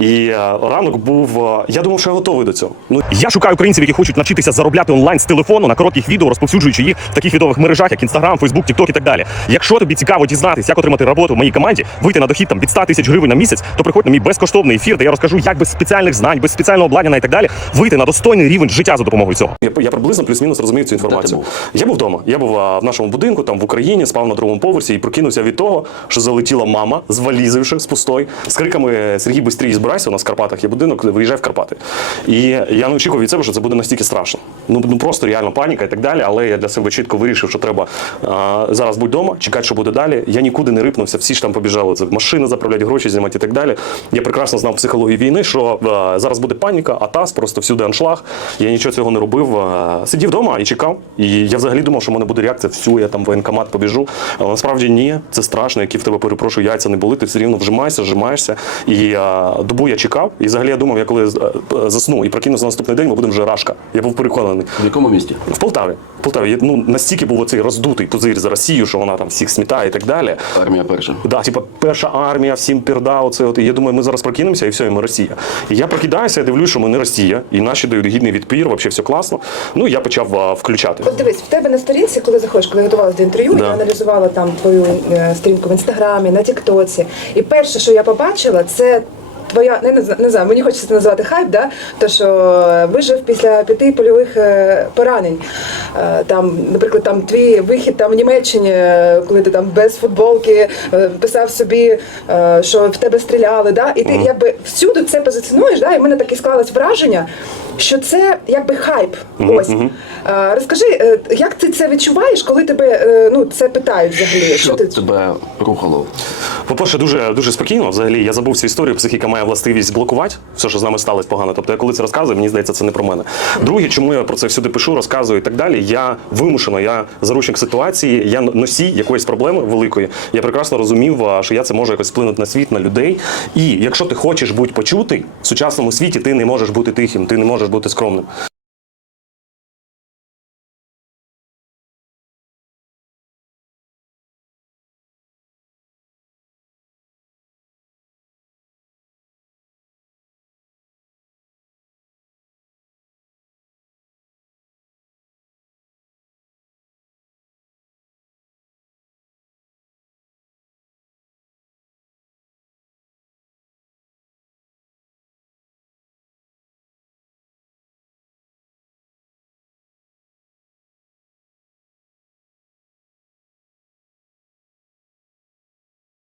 І е, ранок був. е, Я думав, що я готовий до цього. Ну Я шукаю українців, які хочуть навчитися заробляти онлайн з телефону на коротких відео, розповсюджуючи їх в таких відових мережах, як Instagram, Facebook, TikTok і так далі. Якщо тобі цікаво дізнатись, як отримати роботу в моїй команді, вийти на дохід там від 100 тисяч гривень на місяць, то приходь на мій безкоштовний ефір, де я розкажу, як без спеціальних знань, без спеціального обладнання і так далі, вийти на достойний рівень життя за допомогою цього. я, я приблизно плюс-мінус розумів цю інформацію. був? Я був вдома. Я був а, в нашому будинку, там в Україні, спав на другому поверсі і прокинувся від того, що залетіла мама, звалізивши з пустой, з криками Сергій бистрій збирайся. У нас в Карпатах є будинок, виїжджай в Карпати. І я не очікував від себе, що це буде настільки страшно. Ну, ну просто реально паніка і так далі. Але я для себе чітко вирішив, що треба а, зараз будь вдома, чекати, що буде далі. Я нікуди не рипнувся, всі ж там побіжали. Це машини заправляти, гроші знімати і так далі. Я прекрасно знав психологію війни, що а, зараз буде паніка, атас, просто всюди аншлаг. Я нічого цього не робив. а, Сидів вдома і чекав. І я взагалі думав, що в мене буде реакція, всю, я там в воєнкомат побіжу. Але насправді ні, це страшно, які в тебе перепрошую, яйця не були. Ти все рівно вжимаєшся, вжимаєшся. І а, добу я чекав. І взагалі я думав, я коли е, засну і прокинувся на наступний день, ми будемо вже рашка. Я був переконаний. В якому місті? В Полтаві. В Полтаві. Я, Ну, настільки був оцей роздутий позир за Росію, що вона там всіх смітає і так далі. Армія перша. Да, типа перша армія, всім пірда, оце от. І я думаю, ми зараз прокинемося і все, і ми Росія. І я прокидаюся, я дивлюся, що ми не Росія, і наші дають гідний відпір, взагалі все класно. Ну я почав а, включати. От дивись, в тебе на сторінці, коли заходиш, коли готувалася до інтерв'ю, Да. я аналізувала там твою е, сторінку в інстаграмі, на Тіктоці. І перше, що я побачила, це. Твоя не, не, зна- не знаю, мені хочеться назвати хайп, да? то що вижив після п'яти польових е, поранень. Е, Там, наприклад, там твій вихід там в Німеччині, е, коли ти там без футболки писав собі, що в тебе стріляли, да? і ти якби всюди це позиціонуєш, да? і в мене таке склалось враження, що це якби хайп. Ось. Розкажи, як ти це відчуваєш, коли тебе ну, це питають взагалі? Що ти тебе рухало? По-перше, дуже дуже спокійно. Взагалі, я забув цю історію. Психіка має властивість блокувати все, що з нами сталося погано. Тобто, я коли це розказую, мені здається, це не про мене. Друге, чому я про це всюди пишу, розказую і так далі. Я вимушено, я заручник ситуації, я носій якоїсь проблеми великої. Я прекрасно розумів, що я це можу якось вплинути на світ, на людей. І якщо ти хочеш бути почутий в сучасному світі, ти не можеш бути тихим, ти не можеш бути скромним.